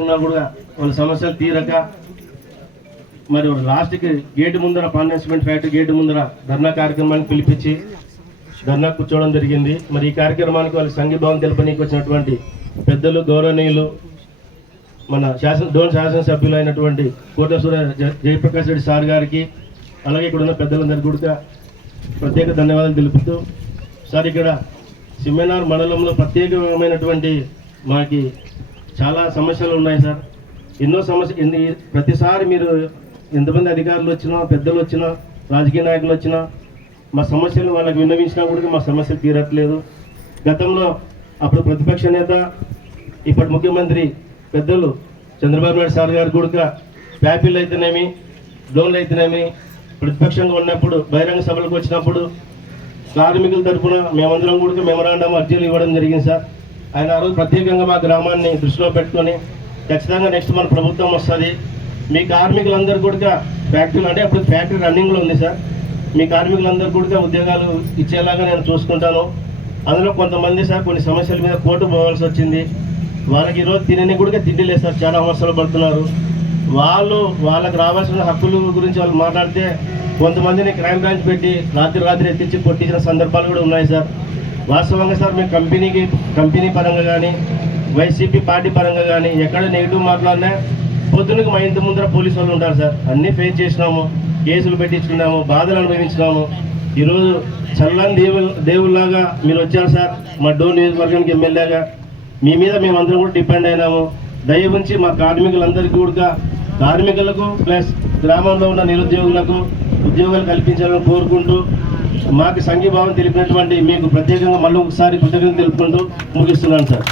ఉన్నా కూడా వాళ్ళ సమస్యలు తీరక మరి లాస్ట్కి గేటు ముందర పార్నెస్మెంట్ ఫ్యాక్టరీ గేటు ముందర ధర్నా కార్యక్రమానికి పిలిపించి ధర్నా కూర్చోవడం జరిగింది. మరి ఈ కార్యక్రమానికి వాళ్ళ సంఘీభావం తెలపనీకి వచ్చినటువంటి పెద్దలు గౌరవనీయులు మన శాసన డోన్ శాసనసభ్యులు అయినటువంటి కోటేశ్వర జయప్రకాష్ రెడ్డి సార్ గారికి అలాగే ఇక్కడ ఉన్న పెద్దలందరికీ కూడా ప్రత్యేక ధన్యవాదాలు తెలుపుతూ సార్ ఇక్కడ సిమ్మెనార్ మండలంలో ప్రత్యేకమైనటువంటి మాకి చాలా సమస్యలు ఉన్నాయి సార్. ఎన్నో సమస్య ఎన్ని ప్రతిసారి మీరు ఎంతమంది అధికారులు వచ్చినా పెద్దలు వచ్చినా రాజకీయ నాయకులు వచ్చినా మా సమస్యలు వాళ్ళకి విన్నవించినా కూడా మా సమస్యలు తీరట్లేదు. గతంలో అప్పుడు ప్రతిపక్ష నేత ఇప్పటి ముఖ్యమంత్రి పెద్దలు చంద్రబాబు నాయుడు సార్ గారు కూడా ప్యాపిల్ అయితేనేమి లోన్లు అయితేనేమి ప్రతిపక్షంగా ఉన్నప్పుడు బహిరంగ సభలకు వచ్చినప్పుడు కార్మికుల తరఫున మేమందరం కూడా మెమరాండం అర్జీలు ఇవ్వడం జరిగింది సార్. ఆయన ఆ రోజు ప్రత్యేకంగా మా గ్రామాన్ని దృష్టిలో పెట్టుకొని ఖచ్చితంగా నెక్స్ట్ మన ప్రభుత్వం వస్తుంది. మీ కార్మికులందరూ కూడా ఫ్యాక్టరీలు అంటే అప్పుడు ఫ్యాక్టరీ రన్నింగ్లో ఉంది సార్. మీ కార్మికులందరూ కూడా ఉద్యోగాలు ఇచ్చేలాగా నేను చూసుకుంటాను. అందులో కొంతమంది సార్ కొన్ని సమస్యల మీద కోర్టు పోవాల్సి వచ్చింది. వాళ్ళకి ఈరోజు తినని కూడా తిండి లేదు సార్. చాలా అవసరాలు పడుతున్నారు. వాళ్ళు వాళ్ళకి రావాల్సిన హక్కుల గురించి వాళ్ళు మాట్లాడితే కొంతమందిని క్రైమ్ బ్రాంచ్ పెట్టి రాత్రి రాత్రి ఎత్తించి కొట్టించిన సందర్భాలు కూడా ఉన్నాయి సార్. వాస్తవంగా సార్ మేము కంపెనీకి కంపెనీ పరంగా కానీ వైసీపీ పార్టీ పరంగా కానీ ఎక్కడ నెగిటివ్ మాట్లాడినా పొద్దునకి మా ఇంటి ముందర పోలీసు వాళ్ళు ఉంటారు సార్. అన్నీ ఫేస్ చేసినాము కేసులు పెట్టించుకున్నాము బాధలు అనుభవించినాము. ఈరోజు చల్లని దేవు దేవుళ్ళలాగా మీరు వచ్చారు సార్ మా డోర్ నియోజకవర్గానికి ఎమ్మెల్యేగా. మీ మీద మేమందరం కూడా డిపెండ్ అయినాము. దయ ఉంచి మా కార్మికులందరికీ కూడా కార్మికులకు ప్లస్ గ్రామంలో ఉన్న నిరుద్యోగులకు ఉద్యోగాలు కల్పించాలని కోరుకుంటూ మాకు సంఘీభావం తెలిపినటువంటి మీకు ప్రత్యేకంగా మళ్ళీ ఒకసారి కృతజ్ఞతలు తెలుపుకుంటూ ముగిస్తున్నాను సార్.